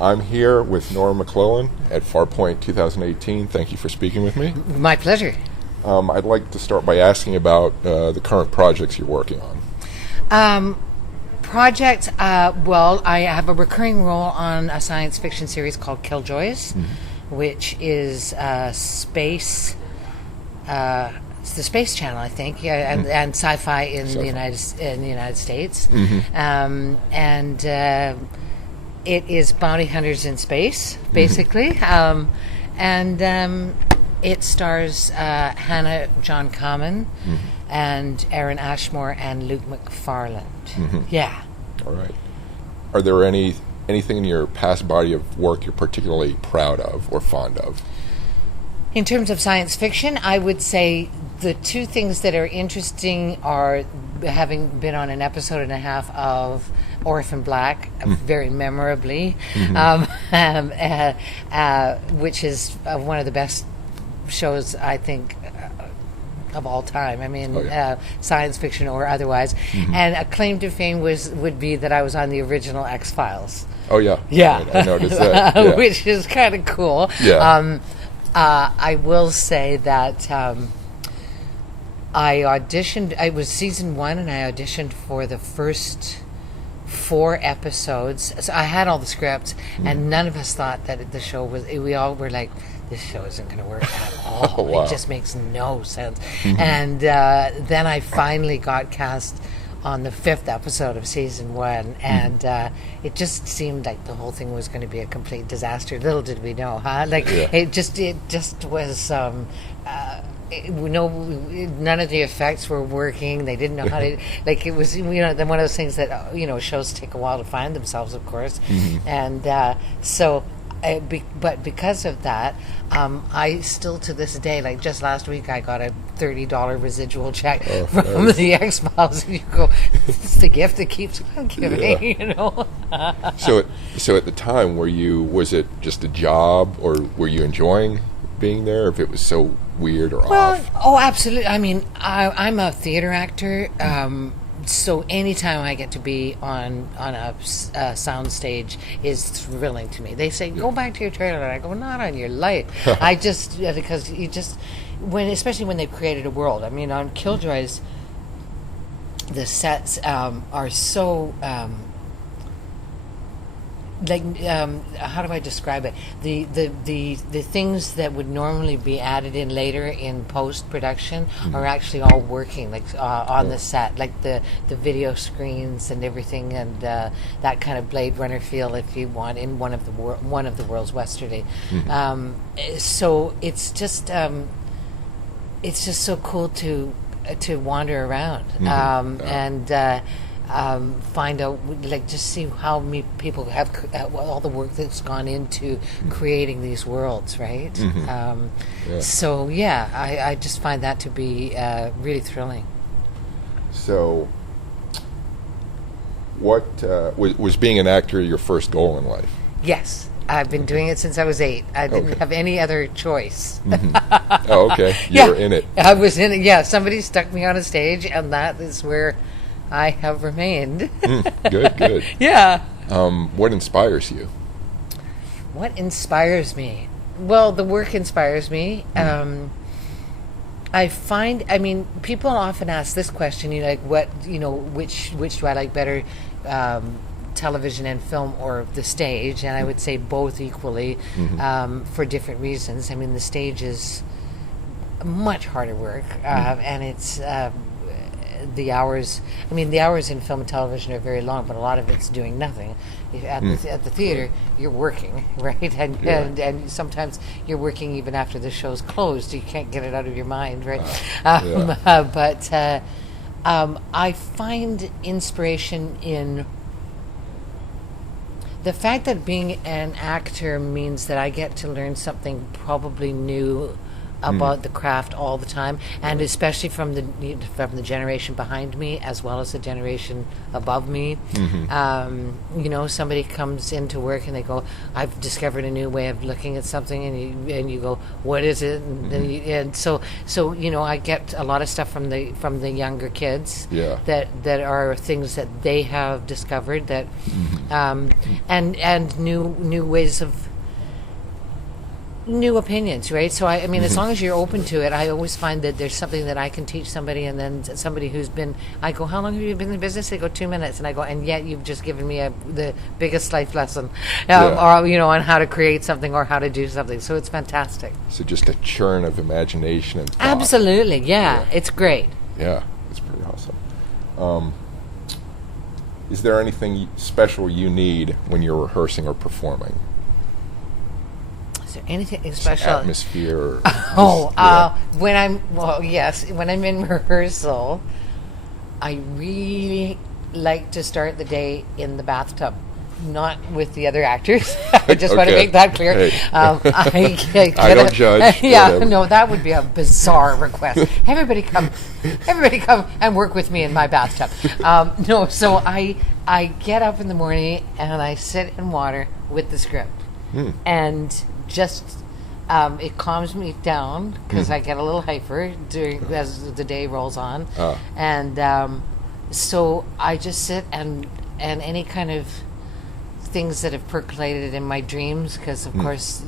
I'm here with Nora McClellan at Farpoint 2018. Thank you for speaking with me. My pleasure. I'd like to start by asking about the current projects you're working on. Well, I have a recurring role on a science fiction series called Killjoys, which is space. It's the Space Channel, I think, and sci-fi in the United States, it is bounty hunters in space, basically, and it stars Hannah John Kamen and Aaron Ashmore and Luke McFarland. Yeah. All right. Are there anything in your past body of work you're particularly proud of or fond of? In terms of science fiction, I would say the two things that are interesting are having been on an episode and a half of Orphan Black, very memorably, which is one of the best shows, I think, of all time. I mean, science fiction or otherwise. And a claim to fame would be that I was on the original X-Files. Oh, yeah. Yeah. I noticed that. Yeah. Which is kind of cool. Yeah. I will say that I auditioned. It was season 1, and I auditioned for the first 4 episodes. So I had all the scripts, and none of us thought that the show was. We all were like, "This show isn't going to work at all. Oh, wow. It just makes no sense." And then I finally got cast on the 5th episode of season 1, and it just seemed like the whole thing was going to be a complete disaster. Little did we know, huh? It just was. None of the effects were working. They didn't know how to. It was one of those things that shows take a while to find themselves, of course, and so. But because of that, I still to this day, just last week, I got a $30 residual check from the X-Files, and you go, it's the gift that keeps on giving, So at the time, was it just a job, or were you enjoying being there? If it was so weird or off? Oh, absolutely. I mean, I'm a theater actor. So anytime I get to be on a sound stage is thrilling to me. They say, go back to your trailer, and I go, not on your life. I just, because especially when they've created a world. I mean, on Killjoys, the sets are so, how do I describe it? The things that would normally be added in later in post-production are actually all working, on the set, like the video screens and everything, and that kind of Blade Runner feel, if you want, in one of the worlds yesterday. So it's just so cool to wander around and. Find out, just see how many people have all the work that's gone into creating these worlds, right? So I just find that to be really thrilling. So, what was being an actor your first goal in life? Yes. I've been doing it since I was 8. I didn't have any other choice. Oh, okay. You were in it. I was in it, yeah. Somebody stuck me on a stage, and that is where I have remained. Good. Yeah. What inspires you? What inspires me? Well, the work inspires me. I find, people often ask this question, which do I like better, television and film or the stage? And I would say both equally, for different reasons. I mean, the stage is much harder work, and it's the hours in film and television are very long, but a lot of it's doing nothing. At the theater, you're working, right? And sometimes you're working even after the show's closed. You can't get it out of your mind, right? But I find inspiration in the fact that being an actor means that I get to learn something probably new about the craft all the time, and especially from the generation behind me as well as the generation above me. Somebody comes into work and they go, "I've discovered a new way of looking at something," and you go, "What is it?" And so I get a lot of stuff from the younger kids that are things that they have discovered that and new ways of. New opinions, right? So I mean, as long as you're open to it, I always find that there's something that I can teach somebody, and then somebody who's been, I go, "How long have you been in the business?" They go, 2 minutes, and I go, "And yet you've just given me the biggest life lesson, or on how to create something or how to do something." So it's fantastic. So just a churn of imagination and thought. Absolutely, yeah. It's great. Yeah, it's pretty awesome. Is there anything special you need when you're rehearsing or performing? Is there anything special? Atmosphere. When I'm in rehearsal, I really like to start the day in the bathtub, not with the other actors. I just want to make that clear. Hey. I don't judge. Yeah, whatever. no, that would be a bizarre request. Everybody come and work with me in my bathtub. So I get up in the morning and I sit in water with the script, and just it calms me down because I get a little hyper as the day rolls on, and so I just sit and any kind of things that have percolated in my dreams, because of course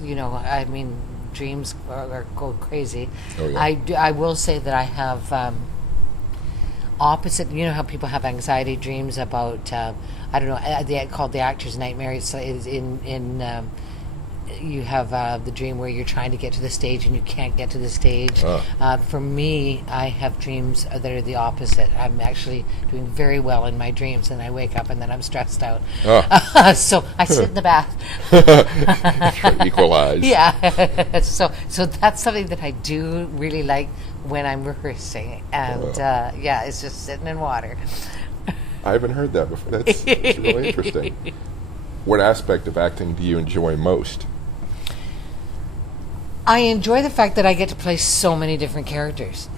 dreams go crazy. Oh, yeah. I will say that I have opposite. You know how people have anxiety dreams about I don't know, they called the actor's nightmare. It's in you have the dream where you're trying to get to the stage and you can't get to the stage. For me, I have dreams that are the opposite. I'm actually doing very well in my dreams, and I wake up and then I'm stressed out. So I sit in the bath. Equalize. Yeah. So that's something that I do really like when I'm rehearsing, and it's just sitting in water. I haven't heard that before. That's really interesting. What aspect of acting do you enjoy most? I enjoy the fact that I get to play so many different characters.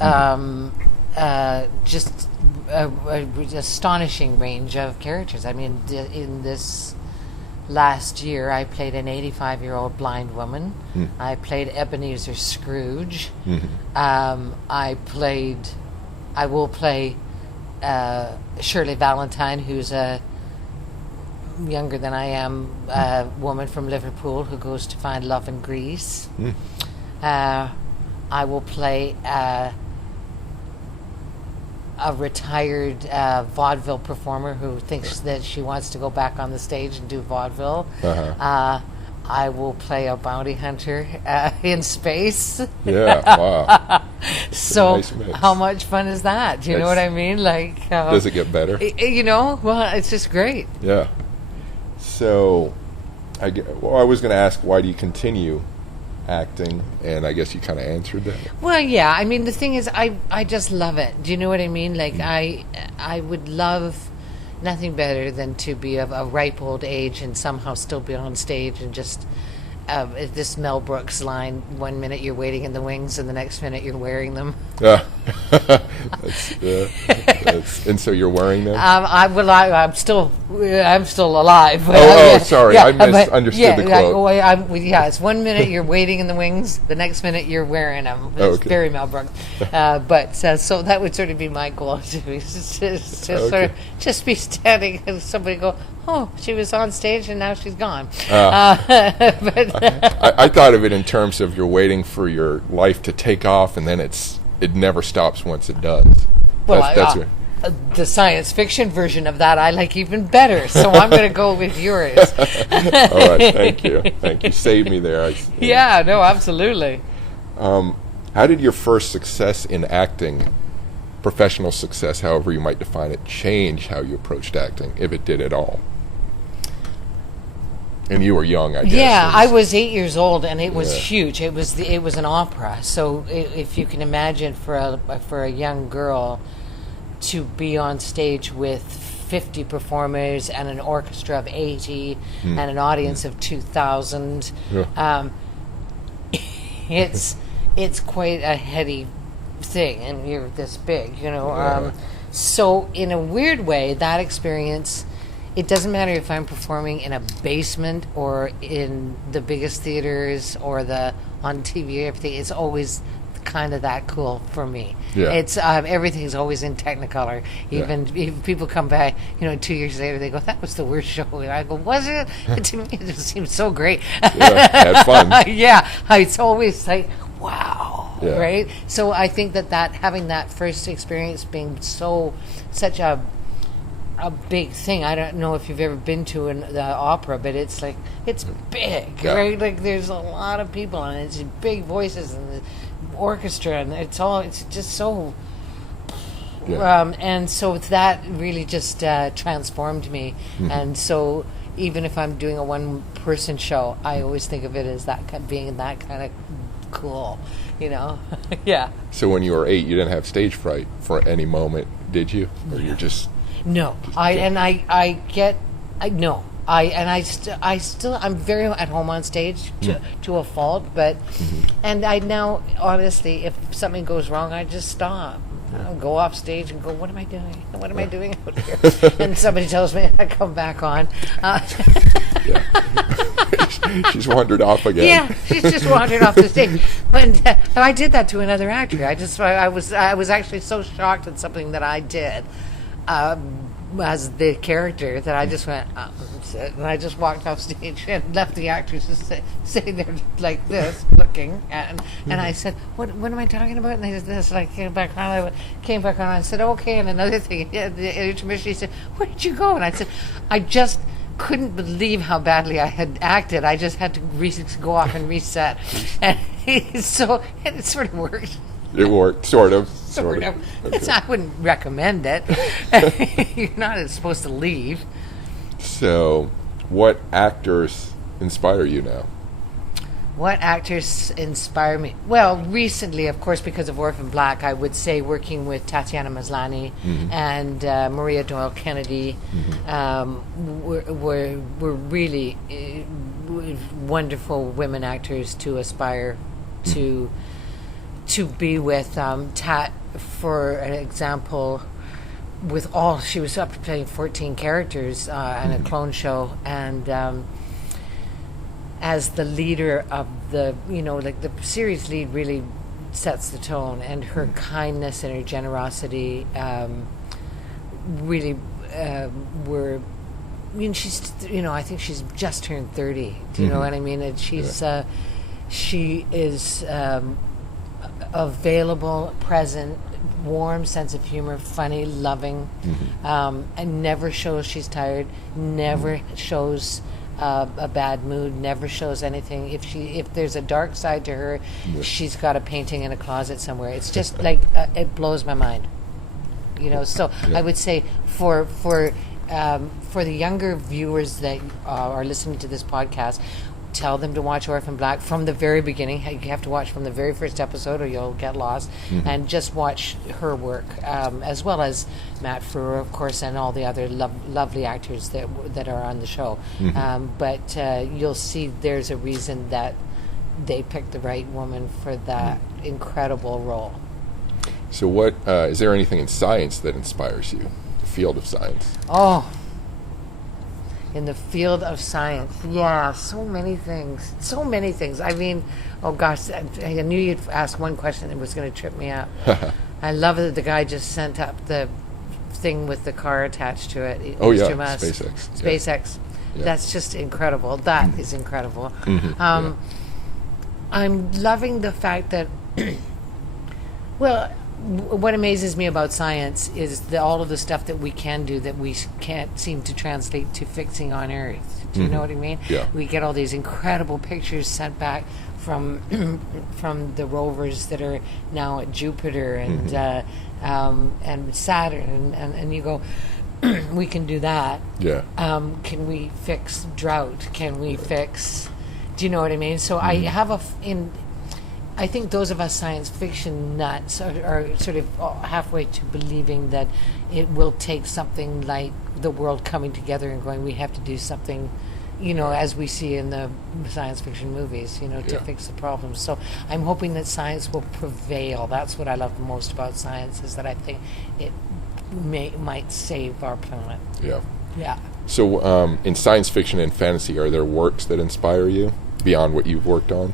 Just an astonishing range of characters. I mean, in this last year, I played an 85-year-old blind woman. I played Ebenezer Scrooge. I will play Shirley Valentine, who's a younger than I am woman from Liverpool who goes to find love in Greece. I will play a retired vaudeville performer who thinks that she wants to go back on the stage and do vaudeville. I will play a bounty hunter in space. Yeah, wow. So nice mix. How much fun is that? Do you know what I mean? Like, does it get better? Well, it's just great. Yeah. So, I was going to ask, why do you continue acting? And I guess you kind of answered that. Well, yeah. I mean, the thing is, I just love it. Do you know what I mean? Like, I would love nothing better than to be of a ripe old age and somehow still be on stage and just this Mel Brooks line, 1 minute you're waiting in the wings and the next minute you're wearing them. And so you're wearing them? I'm still alive. Sorry, I misunderstood the quote. It's 1 minute you're waiting in the wings, the next minute you're wearing them. It's very Mel Brooks. So that would sort of be my goal, to sort of just be standing and somebody go, "Oh, she was on stage and now she's gone." I thought of it in terms of you're waiting for your life to take off, and then it never stops once it does. Well, the science fiction version of that I like even better, so I'm going to go with yours. All right, thank you. Saved me there. Yeah, no, absolutely. How did your first success in acting, professional success, however you might define it, change how you approached acting, if it did at all? And you were young, I guess. Yeah, I was 8 years old, and it was huge. It was an opera. So if you can imagine, for a young girl to be on stage with 50 performers and an orchestra of 80 and an audience of 2,000, it's quite a heady thing, and you're this big, Yeah. So in a weird way, that experience, it doesn't matter if I'm performing in a basement or in the biggest theaters or on TV or everything. It's always kind of that cool for me. Yeah. It's everything's always in Technicolor. Even if people come back, 2 years later, they go, "That was the worst show." I go, "Was it?" To me, it just seemed so great. Yeah, had fun. Yeah, it's always like, wow, Yeah. right? So I think that having that first experience being such a big thing. I don't know if you've ever been to the opera, but it's like, it's big, Yeah. right? Like there's a lot of people and it's big voices and the orchestra and it's just so. Yeah. And so that really just transformed me. Mm-hmm. And so even if I'm doing a one-person show, I always think of it as being that kind of cool, Yeah. So when you were 8, you didn't have stage fright for any moment, did you? Or you're just... No, I'm very at home on stage to a fault, but and I now honestly, if something goes wrong, I just stop. I'll go off stage and go, what am I doing? What am I doing out here? And somebody tells me, I come back on. She's wandered off again. Yeah, she's just wandered off the stage. And I did that to another actor. I was actually so shocked at something that I did. As the character that I just went and I just walked off stage and left the actors just sitting there like this looking and I said, what am I talking about? And they did this, and I came back on and I said, okay. And another thing, the intermission, he said, where did you go? And I said, I just couldn't believe how badly I had acted. I just had to go off and reset, and it sort of worked. It worked, sort of. Okay. I wouldn't recommend it. You're not supposed to leave. So, what actors inspire you now? What actors inspire me? Well, recently, of course, because of Orphan Black, I would say working with Tatiana Maslany and Maria Doyle Kennedy were really wonderful women actors to aspire to be with. Tat, for an example, she was up to playing 14 characters in a clone show, and as the leader of the series lead really sets the tone, and her kindness and her generosity really were. I mean, I think she's just turned 30. Do you know what I mean? And she is available, present, warm sense of humor, funny, loving, and never shows she's tired, never shows a bad mood, never shows anything. If there's a dark side to her, she's got a painting in a closet somewhere. It's just like it blows my mind. So I would say for the younger viewers that are listening to this podcast, tell them to watch Orphan Black from the very beginning. You have to watch from the very first episode or you'll get lost, and just watch her work, as well as Matt Frewer, of course, and all the other lovely actors that are on the show. But you'll see there's a reason that they picked the right woman for that incredible role. So what is there anything in science that inspires you, the field of science? In the field of science, yeah, so many things. I mean, oh gosh, I knew you'd ask one question that was going to trip me up. I love that the guy just sent up the thing with the car attached to it. Mr. Musk. SpaceX. Yeah. That's just incredible. That is incredible. I'm loving the fact that, well, what amazes me about science is all of the stuff that we can do that we can't seem to translate to fixing on Earth. Do you know what I mean? Yeah. We get all these incredible pictures sent back from the rovers that are now at Jupiter and Saturn, and you go, we can do that. Yeah. Can we fix drought? Can we fix? Do you know what I mean? So I have I think those of us science fiction nuts are sort of halfway to believing that it will take something like the world coming together and going, we have to do something as we see in the science fiction movies, to fix the problems. So I'm hoping that science will prevail. That's what I love most about science, is that I think it might save our planet. Yeah. Yeah. So in science fiction and fantasy, are there works that inspire you beyond what you've worked on?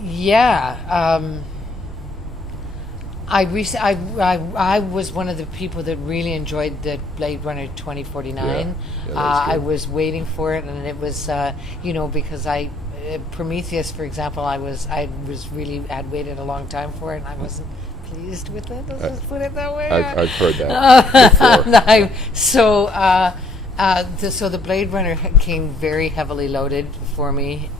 Yeah. I was one of the people that really enjoyed the Blade Runner 2049. I was waiting for it, and it was because Prometheus, for example, I had waited a long time for it, and I wasn't pleased with it. Let's just put it that way. I've heard that before. So the Blade Runner came very heavily loaded for me.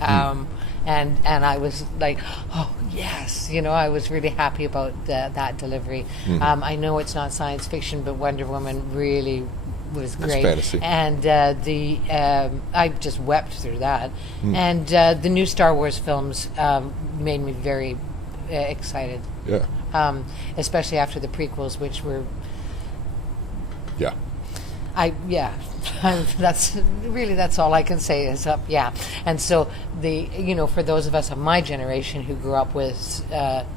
And I was like, oh, yes. I was really happy about that delivery. I know it's not science fiction, but Wonder Woman really was great. It's fantasy. And I just wept through that. And the new Star Wars films made me very excited. Yeah. Especially after the prequels, which were... Yeah. That's all I can say is up. Yeah. And so for those of us of my generation who grew up with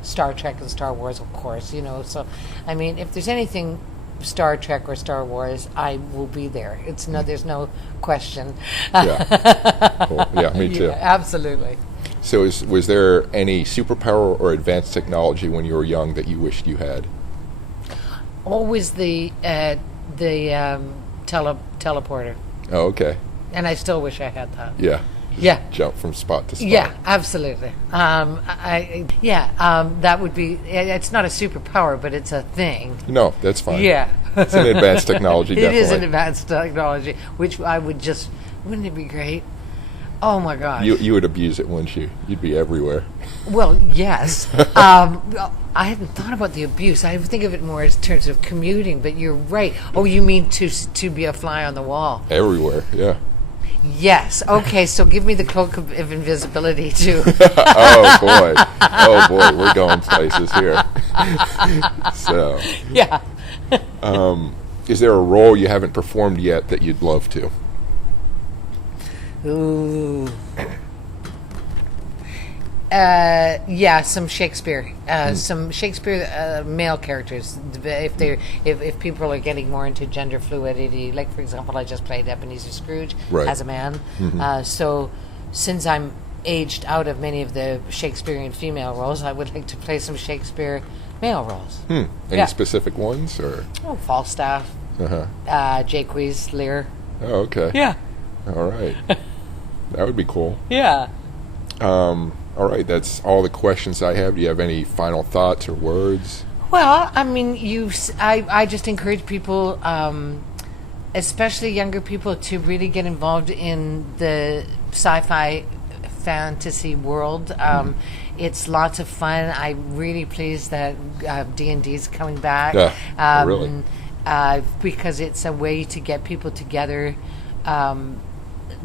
Star Trek and Star Wars, of course, so I mean, if there's anything Star Trek or Star Wars, I will be there. There's no question. Yeah. Cool. Yeah, me too. Yeah, absolutely. So was there any superpower or advanced technology when you were young that you wished you had? Always the teleporter. Oh, okay. And I still wish I had that. Yeah. Just jump from spot to spot. Yeah, absolutely. That would be. It's not a superpower, but it's a thing. No, that's fine. Yeah, it's an advanced technology. Definitely. It is an advanced technology, which I would just. Wouldn't it be great? Oh my gosh. You would abuse it, wouldn't you? You'd be everywhere. Well, yes. I hadn't thought about the abuse. I think of it more in terms of commuting, but you're right. Oh, you mean to be a fly on the wall? Everywhere, yeah. Yes. Okay, so give me the cloak of invisibility, too. Oh, boy. We're going places here. So. Yeah. Is there a role you haven't performed yet that you'd love to? Ooh. Some Shakespeare. Some Shakespeare male characters. If people are getting more into gender fluidity, like for example, I just played Ebenezer Scrooge as a man. So since I'm aged out of many of the Shakespearean female roles, I would like to play some Shakespeare male roles. Any specific ones, or? Oh, Falstaff. Jaques, Lear. Oh, okay. Yeah. All right. That would be cool. Yeah. All right, that's all the questions I have. Do you have any final thoughts or words? Well, I mean, I just encourage people, especially younger people, to really get involved in the sci-fi fantasy world. It's lots of fun. I'm really pleased that D&D is coming back. Yeah, really. Because it's a way to get people together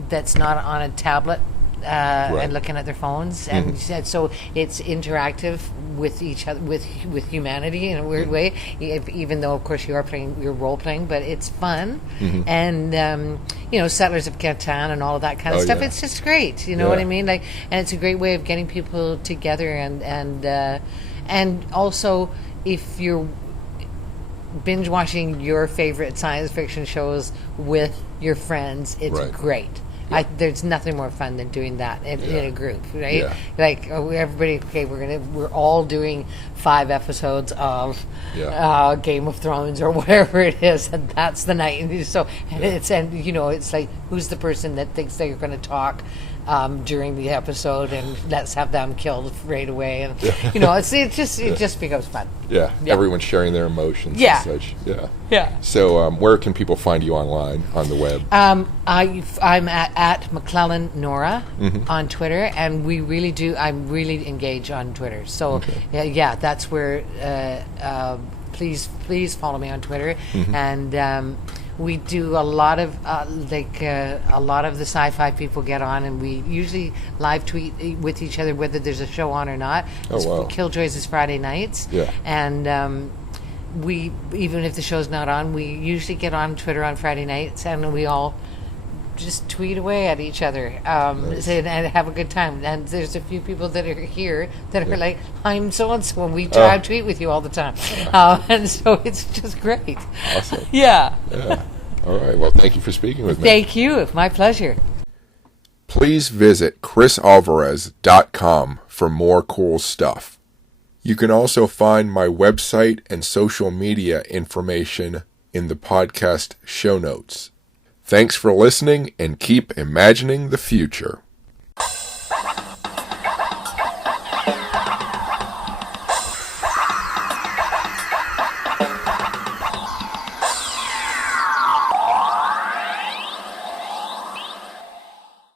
that's not on a tablet. And looking at their phones, and so it's interactive with each other, with humanity in a weird way. Even though, of course, you're role playing, but it's fun. And Settlers of Catan and all of that kind of stuff. Yeah. It's just great. You know what I mean? And it's a great way of getting people together, and also if you're binge watching your favorite science fiction shows with your friends, it's great. Yeah. There's nothing more fun than doing that in a group, right? Yeah. Like everybody, we're all doing 5 episodes of Game of Thrones or whatever it is, and that's the night. And it's like, who's the person that thinks they're going to talk during the episode, and let's have them killed right away, and it just becomes fun. Yeah, everyone's sharing their emotions and such. Yeah. So where can people find you online on the web? I'm at McClellan Nora on Twitter, and I really engage on Twitter. So that's where please follow me on Twitter, and we do a lot of a lot of the sci-fi people get on, and we usually live tweet with each other whether there's a show on or not. Oh, wow. Killjoys is Friday nights, and we, even if the show's not on, we usually get on Twitter on Friday nights, and we all just tweet away at each other and have a good time. And there's a few people that are here that are like, I'm so-and-so, and we try to tweet with you all the time. And so it's just great. Awesome. Yeah. All right. Well, thank you for speaking with me. Thank you. My pleasure. Please visit chrisalvarez.com for more cool stuff. You can also find my website and social media information in the podcast show notes. Thanks for listening, and keep imagining the future.